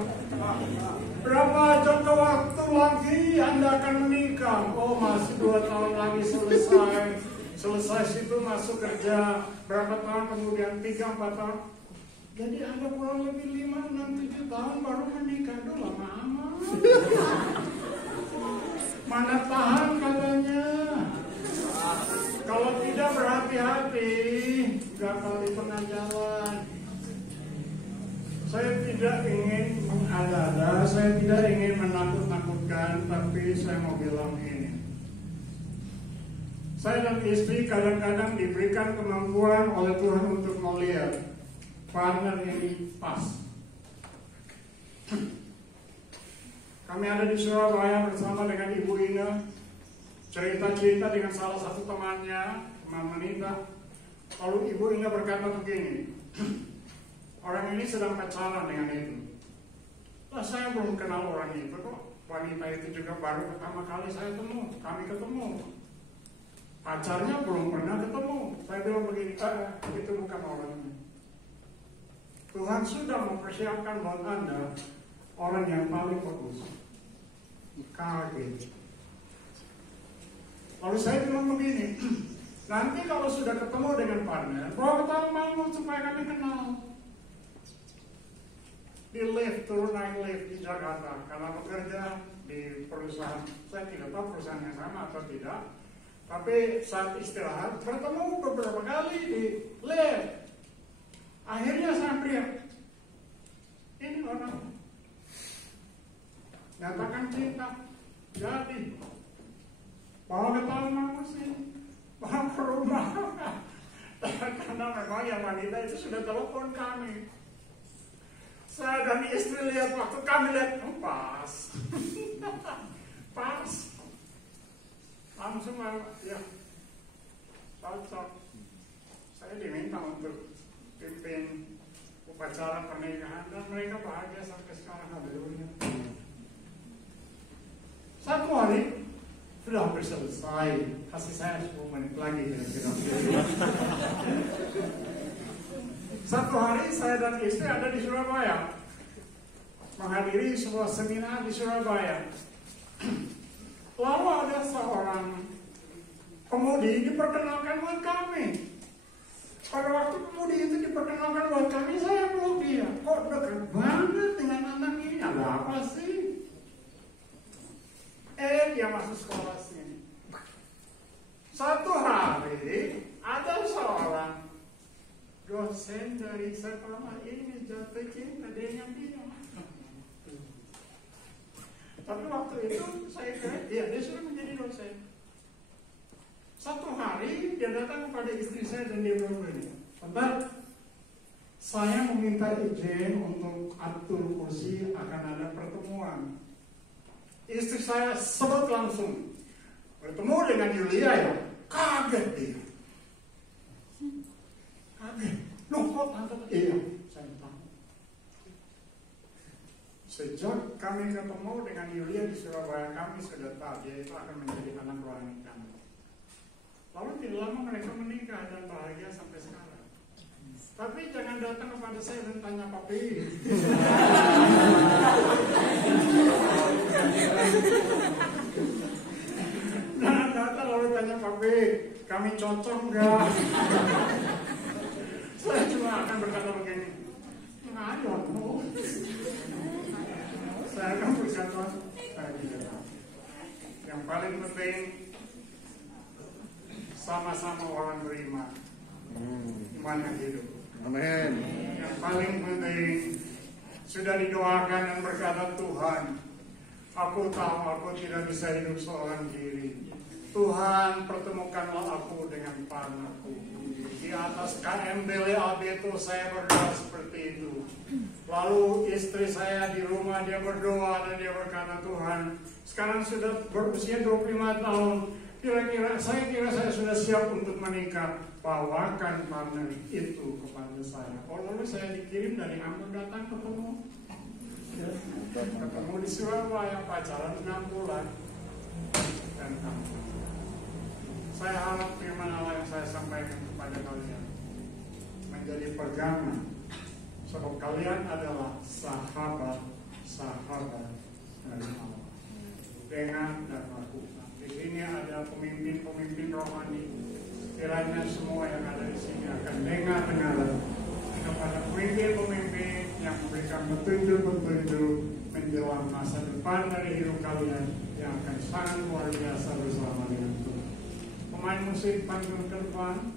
Berapa jangka waktu lagi Anda akan menikah? Oh, masih 2 tahun lagi selesai. Selesai situ masuk kerja. Berapa tahun kemudian? 3-4 tahun. Jadi Anda kurang lebih 5-6-7 tahun baru menikah. Aduh, lama amat. Mana tahan katanya. Kalau tidak berhati-hati, gagal di tengah jalan. Saya tidak ingin mengada-ada, saya tidak ingin menakut-nakutkan, tapi saya mau bilang ini. Saya dan istri kadang-kadang diberikan kemampuan oleh Tuhan untuk melihat partner ini pas. Kami ada di Surabaya bersama dengan Ibu Ina, cerita-cerita dengan salah satu temannya, teman menikah. Lalu Ibu Ina berkata begini, orang ini sedang pacaran dengan itu. Lah, saya belum kenal orang itu kok. Wanita itu juga baru pertama kali kami ketemu. Pacarnya belum pernah ketemu. Saya bilang begini, itu bukan orangnya. Tuhan sudah mempersiapkan buat Anda orang yang paling bagus. Kaget. Lalu saya bilang begini, nanti kalau sudah ketemu dengan partner, bawa tahu malu supaya kami kenal. Di lift, turun naik lift di Jakarta, karena bekerja di perusahaan, saya tidak tahu perusahaan yang sama atau tidak, tapi saat istirahat bertemu beberapa kali di lift. Akhirnya saya teriak, ini orang. nyatakan cinta. Jadi bawa ke taman musik, bawa ke rumah. Karena memang yang wanita itu sudah telepon kami. Saya dan istri lihat waktu kami lihat, pas. Pas. Langsung ya cocok. Saya diminta untuk pimpin upacara pernikahan dan mereka bahagia sampai sekarang. Haleluya. Satu hari sudah hampir selesai. Kasih saya 10 menit lagi kira-kira. Satu hari saya dan istri ada di Surabaya menghadiri sebuah seminar di Surabaya. Lalu ada seorang pemudi diperkenalkan buat kami. Pada waktu pemudi itu diperkenalkan buat kami, saya peluk dia. Kok dekat banget dengan anak ini? Ada apa sih? Dia masuk sekolah sini. Satu hari ada seorang dosen dari sekolah ini jatuh cinta dengan dia. Tapi waktu itu saya kira dia sudah menjadi dosen. Satu hari dia datang kepada istri saya dan dia bilang, "Tante, saya meminta izin untuk atur kursi, akan ada pertemuan." Istri saya sebut langsung, bertemu dengan Yulia ya. Kaget dia. Kaget. Loh kok tante? Iya, saya tahu. Sejak kami ketemu dengan Yulia di Surabaya, kami sudah tahu dia itu akan menjadi anak rohani kami. Lalu tidak lama mereka menikah dan bahagia sampai sekarang. Tapi jangan datang kepada saya dan tanya papi. Jangan datang lalu tanya papi, kami cocok enggak? Saya cuma akan berkata begini, ayo tuh. Saya akan berkata, saya tidak tahu. Yang paling penting sama-sama orang beriman, iman yang hidup. Amin. Yang paling penting sudah didoakan dan berkata, Tuhan, aku tahu aku tidak bisa hidup seorang diri. Tuhan, pertemukanlah aku dengan panahku. Di atas KMBLAB itu saya berdoa seperti itu. Lalu istri saya di rumah dia berdoa dan dia berkata, Tuhan, sekarang sudah berusia 25 tahun. Saya kira saya sudah siap untuk menikah. Bawakan partner itu kepada saya. Lalu saya dikirim dari Ambon datang ketemu. Ketemu di Surabaya, pacaran 6 bulan. Dan saya harap firman Allah yang saya sampaikan kepada kalian menjadi pegangan. Sebab kalian adalah sahabat-sahabat dari Allah. Dengar dan lakukan. Di sini ada pemimpin-pemimpin rohani. Kiranya semua yang ada di sini akan dengar kepada pemimpin-pemimpin yang memberikan petunjuk-petunjuk menjelang masa depan dari hidup kalian yang akan sangat luar biasa bersama dengan Tuhan. Pemain musik panggung ke depan.